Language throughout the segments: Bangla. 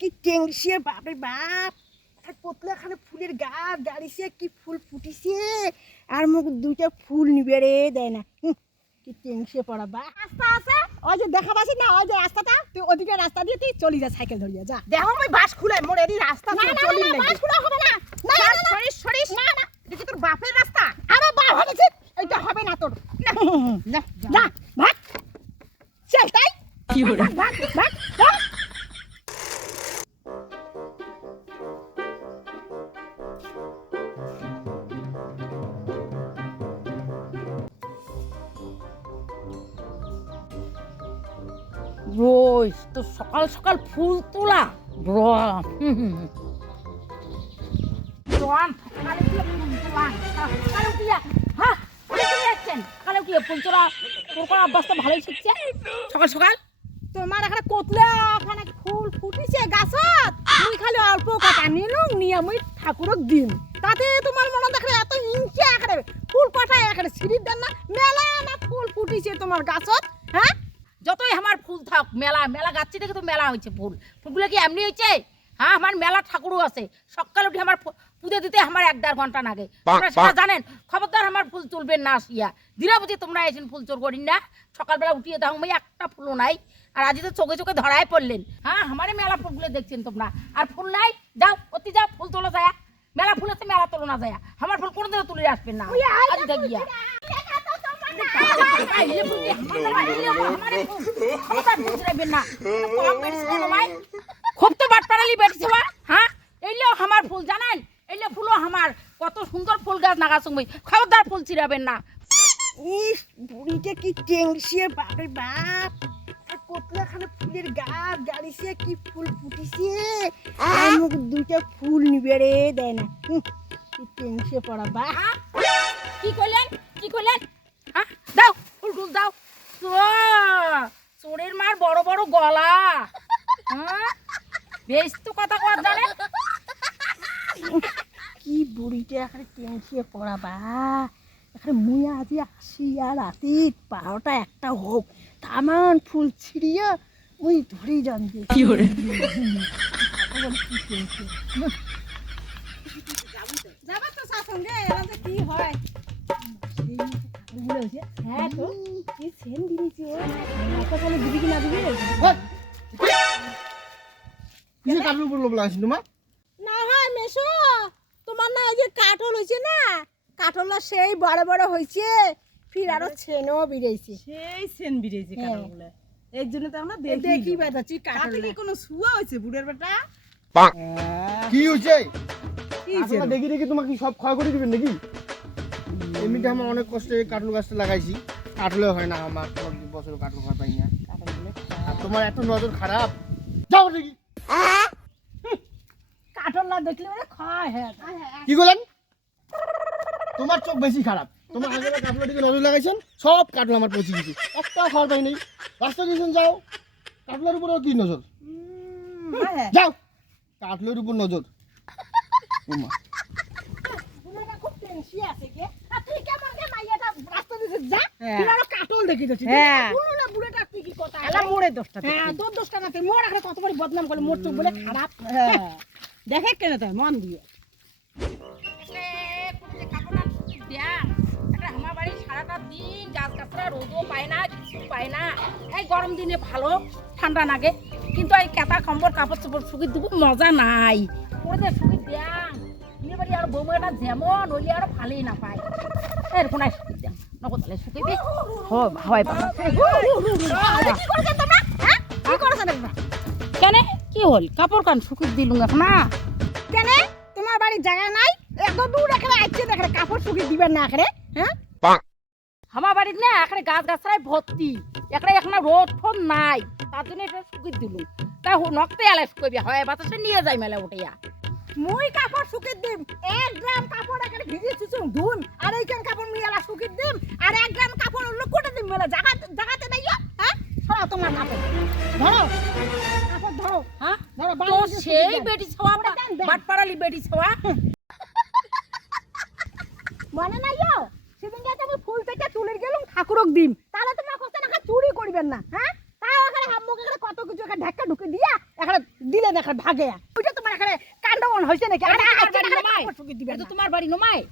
কি টেংসিয়ে বাপরে বাপ পোতলাখানে ফুলের গাছ গাড়িছে কি ফুল ফুটিছে আর মুখ দুইটা ফুল নিবে রে দেয় না কি টেংসিয়ে পড়া বা রাস্তা আছে ওই যে দেখা পাচ্ছিস না ওই যে রাস্তাটা তুই ওদিকে রাস্তা দিয়ে তুই চলি যা সাইকেল ধরিয়া যা দেখো আমি বাস খুলে মোর এদি রাস্তা চলি না বাস খুলে হবে না না সরিস সরিস না না দেখি তোর বাপের রাস্তা আমার বাপ হয়েছে এটা হবে না তোর না যা ভাগ চল তাই কি হলো ভাগ ভাগ রোজ তো সকাল সকাল ফুল তোলা ব্রম ব্রম সকালে কি ফুল তোলা সকালে উঠিয়া হ্যাঁ সকালে কি ফুল তোলা তোর কোনো অভ্যাসটা ভালোই শিখছে সকাল সকাল তোমার এখানে কোতলা এখানে ফুল ফুটিছে গাছত মুই খালি অল্প কাটা নিলুম নিয়ে মুই ঠাকুরক দিম তাতে তোমার মনে দেখে এত হিংসা এখানে ফুল পাঠায় এখানে সিঁড়ির দেন না মেলা না ফুল ফুটিছে তোমার গাছত হ্যাঁ যতই আমার ফুল থাক মেলা মেলা গাছছি দেখে তো মেলা হয়েছে ফুল ফুলগুলো কি এমনি হয়েছে হ্যাঁ আমার মেলা ঠাকুরও আছে সকালে উঠে আমার পুজো দিতে আমার 1-1.5 ঘন্টা লাগে আপনারা সেটা জানেন খবরদার আমার ফুল তুলবেন না আসিয়া দিনা বুঝি তোমরা এসেন ফুল চোর করিন না সকালবেলা উঠিয়ে দাও আমি একটা ফুলও নাই আর আজ তো চোখে চোখে ধরায় পড়লেন হ্যাঁ আমারে মেলা ফুলগুলো দেখছেন তোমরা আর ফুল নাই যাও অতি যাও ফুল তোলা যায় মেলা ফুল আছে মেলা তোলো না যায় আমার ফুল কোনোদিনও তুলে আসবেন না আজ গিয়া খুব তো বাট পাড়ালি বেড়েছে হ্যাঁ এইলো আমার ফুল জানেন এইলো ফুলও আমার কত সুন্দর ফুল গাছ নাগাছ খবরদার ফুল ছিড়াবেন না ইস বুড়িটা কি টেংসিয়ে বাপরে বাপ কোতলাখানে ফুলের গাছ গাড়িছে কি ফুল ফুটিছে আর মুখ দুইটা ফুল নিবে রে দেয় না কি টেংসিয়ে পড়া বা কি করলেন হ্যাঁ দাও ফুল টুল দাও চোরের মার বড় বড় গলা হ্যাঁ বেশ তো কথা কর জানে কি বুড়িটা এখানে টেংসিয়ে পড়া বা এখানে মুই আজি আসি আর রাতি 12টা 1টা হোক তামান ফুল ছিড়িয়া ওই ধরেই জানবে কি করে যাবা তো সঙ্গে এলাকা কি হয় হ্যাঁ তো কি সেন দিয়েছি ও একটা বলে দিবি কি না দিবি কিসে কাটলু বললো বলা আছে তোমার না হয় মেশো তোমার না এই যে কাঠল হয়েছে না কাঠলটা সেই বড় বড় হয়েছে ফির আরো ছেনও বেরিয়েছে সেই সেন বিরেছে কাটলগুলো এর জন্য তো আমরা দেখি বাজাচ্ছি কাঠল কি কোনো সুয়া হয়েছে বুড়ের বেটা কি হয়েছে কি হয়েছে আসলে দেখি দেখি তোমাকে সব ক্ষয় করে দিবেন নাকি এমনিতে আমার অনেক কষ্টে কাটলু গাছটা লাগাইছি কাটলে হয় না আমার কোনো বছর কাটলু খাওয়া পাই না আর তোমার এত নজর খারাপ যাও দেখি কাঠল না দেখলে মানে খায় হ্যাঁ কি বলেন তোমার চোখ বেশি খারাপ তোমার আগে কাটলার দিকে নজর লাগাইছেন সব কাটল আমার পচে গেছে একটা খাওয়ার পাই নেই রাস্তা দিয়েছেন যাও কাটলার উপরেও কি নজর যাও কাটলের উপর নজর ওমা খুব টেনশন আছে কে আর তুই কেমন কে মাইয়াটা রাস্তা দিতে যা হ্যাঁ। তুই আরো কাটল দেখি যাচ্ছিস হ্যাঁ। বললো না বুড়েটা তুই কি কথা এলা মোড়ে দশটা হ্যাঁ তোর দোষটা না তুই মোর এখানে কত বড় বদনাম করলে মোর চোখ বলে খারাপ হ্যাঁ দেখে কেন তাই মন দিয়ে আমার বাড়ি সারাটা দিন গাছ গাছরা রোদও পায় না কিছু পায় না এই গরম দিনে ভালো ঠান্ডা লাগে কিন্তু এই কেতা কম্বল কাপড় চোপড় শুকিয়ে দেবো মজা নাই ওদের শুকিয়ে দেন বিয়ে বাড়ি আর বৌমাটা যেমন হইলে আরো ভালোই না পায় এরকম নাই শুকিয়ে দেন নগদালে শুকিয়ে হাওয়াই পাবা কি করছেন তোমরা হ্যাঁ কি করছেন তোমরা কেন কি হল কাপড় কান শুকিয়ে দিলুম এখন না কেন তোমার বাড়ি জায়গা নাই এত দূর এখানে আইছে দেখে কাপড় শুকিয়ে দিবেন না এখানে হ্যাঁ আমার বাড়ির না এখানে গাছ গাছরাই ভর্তি এখানে এখন রোদ ফোন নাই তার জন্য এটা শুকিয়ে দিলুম তাই নকতে এলে শুকাইবি হয় বাতাসে নিয়ে যাই মেলা উঠিয়া মুই কাপড় শুকিয়ে দিম 1 গ্রাম কাপড় এখানে ভিজে চুচুম ধুন আর এইখান কাপড় মুই এলা শুকিয়ে দিম আর 1 গ্রাম কাপড় অন্য কোটে দিম মেলা জায়গাতে নাই হ্যাঁ সরাও তোমার কাপড় ধরো কাপড় ধরো হ্যাঁ ধরো তো সেই বেটি ছোয়া বাটপাড়ালি বেটি ছোয়া মনে নাই সেদিন যাতে আমি ফুল থেকে তুলে গেলাম ঠাকুরক দিম তাহলে তোমরা কষ্ট না চুরি করবেন না হ্যাঁ তাও এখানে হাম্মুক এখানে কত কিছু এখানে ঢাকা ঢুকে দিয়া এখানে দিলে দেখা এখানে ভাগে ওইটা তোমার এখানে কাণ্ডবন হয়েছে নাকি এটা আরে তোমার বাড়ি এখানে নমায় কাপড় শুকিয়ে দিবে এটা না। তোমার বাড়ি নমায়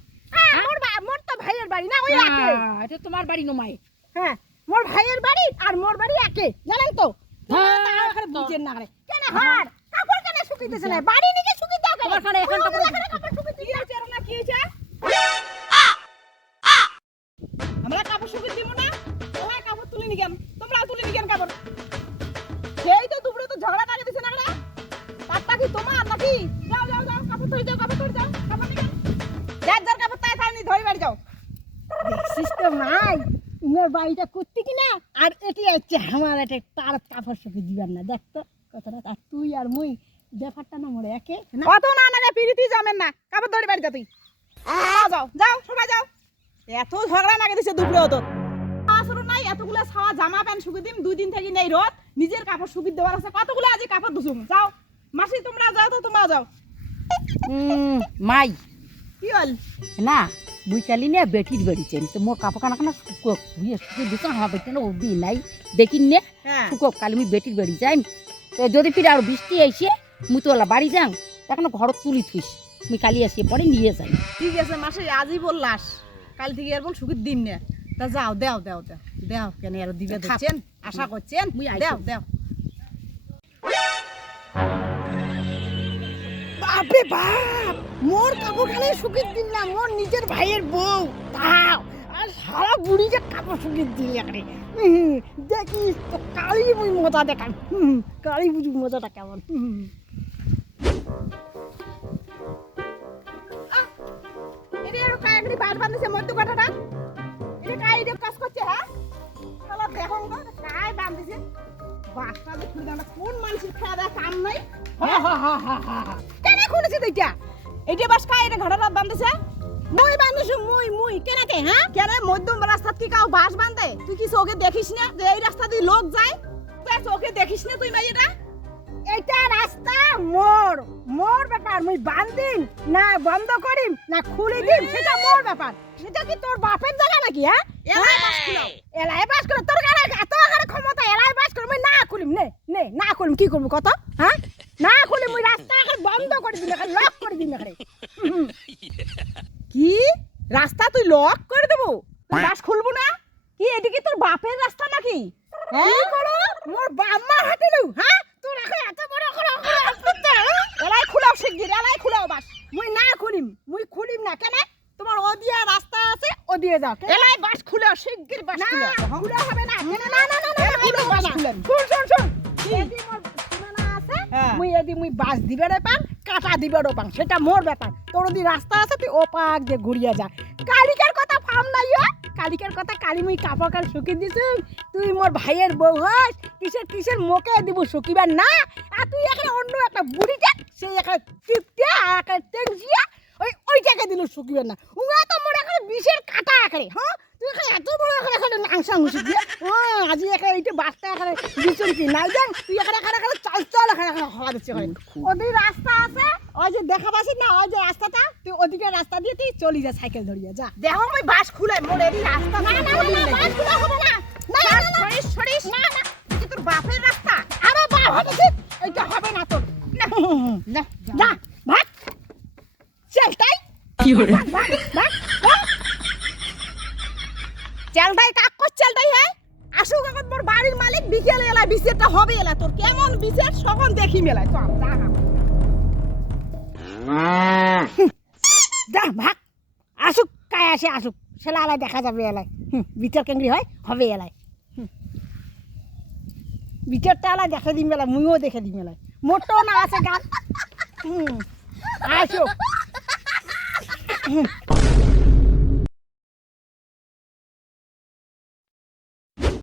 মোর তো ভাইয়ের বাড়ি না ওই একে এটা তোমার বাড়ি নমায় হ্যাঁ মোর ভাইয়ের বাড়ি আর মোর বাড়ি একে জানেন তো হ্যাঁ, তোমরা এখানে বুঝেন না রে কেন হার কাপড় কেন শুকিতেছে না বাড়ি নিকে শুকিয়ে দাও কেন তোমার খানে এখন কাপড় কাপড় শুকিয়ে দিও চেরো না কি হইছে আমরা কাপড় শুকিয়ে দিব না ওরা কাপড় তুলে নিকেন তোমরা তুলে নিকেন কাপড় সেই তো দুপুরে তো ঝগড়া লাগে দিছে না রে তারটা কি তোমার নাকি যাও যাও যাও কাপড় ধরে যাও কাপড় নিকেন যার যার কাপড় তাই থানি ধরে বাড়ি যাও সিস্টেম নাই মোর বাড়িটা করতে কি না আর এটি হচ্ছে আমার একটা তার কাপড় শুকিয়ে দিবার না দেখ তো কথাটা আর তুই আর মুই ব্যাপারটা না মোর একে না কত না না পিরিতি যাবেন না কাপড় ধরে বাড়ি যা তুই যাও যাও যাও সবাই যাও এত ঝগড়া লাগে দিছে দুপুরে তো আসলে নাই এতগুলা ছাওয়া জামা প্যান্ট শুকিয়ে দিম 2 দিন থেকে নেই রোদ নিজের কাপড় শুকিয়ে দেওয়ার আছে কতগুলো আজ কাপড় ধুসুম যাও মাসি তোমরা যাও তো তোমরা যাও মাই কি হল না মুই কালি নিয়ে বেটির বাড়ি চাই তো মোর কাপড় কানা শুকোক বুঝে শুকিয়ে দিত আমার বেটি না ওবি নাই দেখিন নে হ্যাঁ শুকোক কালি মুই বেটির বাড়ি যাই তো যদি ফিরে আর বৃষ্টি আইসে মুই তো ওলা বাড়ি যাং তখন ঘরত তুলি থুইস মুই কালি আসিয়ে পরে নিয়ে যাই ঠিক আছে মাসি আজই বললাস কাল থেকে আর বল শুকিয়ে দিন না তা যাও দেও দেও দেও দেও কেন আর দিবে দিচ্ছেন আশা করছেন মুই আইছি। দেও দেও বাপরে বাপ মোর কাপড় খালি শুকিয়ে দিন না মোর নিজের ভাইয়ের বউ তাও আর সারা বুড়ি যে কাপড় শুকিয়ে দিল এখানে দেখিস তো কালি মুই মজা দেখান কালি বুঝি মজাটা কেমন এটা কায়গরি বাদ বাঁধছে মধ্য কথাটা এটা কাই এটা কাজ করছে হ্যাঁ চলো দেখো কাই বাঁধছে বাসটা যে খুলে দাঁড়া কোন মানুষের খাওয়া দাওয়া কাম নাই কেন খুলেছে এইটা এইটা বাস কাই এটা ঘাড়া রাত বাঁধছে মুই বান্ধুছু মুই কেনাতে হ্যাঁ কেন মধ্যম রাস্তা কি কাউ বাস বাঁধে তুই কি চোখে দেখিস না যে এই রাস্তা দিয়ে লোক যায় তুই চোখে দেখিস না তুই মাইয়েটা এইটা রাস্তা মোর ব্যাপার মুই বান্ধিম না বন্ধ করিম না খুলে দিম সেটা মোর ব্যাপার সেটা কি তোর বাপের জায়গা নাকি হ্যাঁ এলাই বাস খুলাও এলাই বাস করে তোর গাড়ি এত গাড়ি ক্ষমতা এলাই বাস করে মুই না খুলিম নে না খুলিম কি করবো কত হ্যাঁ না খুলিম মুই রাস্তা এখন বন্ধ করে দিম এখন লক করে দিম এখানে কি রাস্তা তুই লক করে দেবো বাস খুলবো না কি এদিকে তোর বাপের রাস্তা নাকি কি করো মোর বাম্মা হাতিলু হ্যাঁ তোর এখন এত বড় করে এলাই খুলাও শিগগির এলাই খুলাও বাস মুই না খুলিম না কেন তোমার ওদিয়া রাস্তা আছে ওদিয়ে যাও এলাই বাস খুলাও শিগগির বাস না খুলাও খুলে হবে না না এলাই বাস খুলেন শুন এদি মোর সীমানা আছে হ্যাঁ। মুই বাস দিবেরে পান কাটা দিবেরও পান সেটা মোর ব্যাপার তোর ওদি রাস্তা আছে তুই ও পাক যে ঘুরিয়া যা কালিকার কথা ফাম নাই কালিকার কথা কালি মুই কাপড় কাল শুকিয়ে দিছু তুই মোর ভাইয়ের বউ হস কিসের মুখে দিব শুকিবার না আর তুই এখানে অন্য একটা বুড়িটা সেই একটা টিপটা একটা টেংজিয়া ওইটাকে দিল শুকিবার না উঙা তো মোর এখানে বিষের কাটা এখানে হ্যাঁ তুই এখানে এত বড় এখানে নাংসা মুসি দিয়ে আজি এখানে এইটা বাসটা এখানে দিছুন কি নাই দেন তুই এখানে চল এখানে হওয়া দিচ্ছে ওদিকে রাস্তা আছে ওই যে দেখা পাচ্ছিস না ওই যে রাস্তাটা তুই ওদিকে রাস্তা দিয়ে তুই চলি যা সাইকেল ধরিয়া যা দেখো আমি বাস খুলে মোর এই রাস্তা না বাস খোলা হবে না সরিস সরিস না এটা তোর বাপের রাস্তা আরে বাপ হবে কি এটা হবে না তোর না যা ভাগ চল তাই কি হরে ভাগ চালটাই কাক কর চালটাই হ্যাঁ আসুক এখন মোর বাড়ির মালিক বিকেলে এলা বিচারটা হবে এলা তোর কেমন বিচার সখন দেখি মেলায় চল যা যা ভাগ আসুক কায় আসে আসুক সেলা আলাই দেখা যাবে এলাই বিচার কেন্দ্রি হবে এলাই বিচারটা আলাই দেখে দিম এলাই মুইও দেখে দিম এলাই মোটো না আছে গান আসুক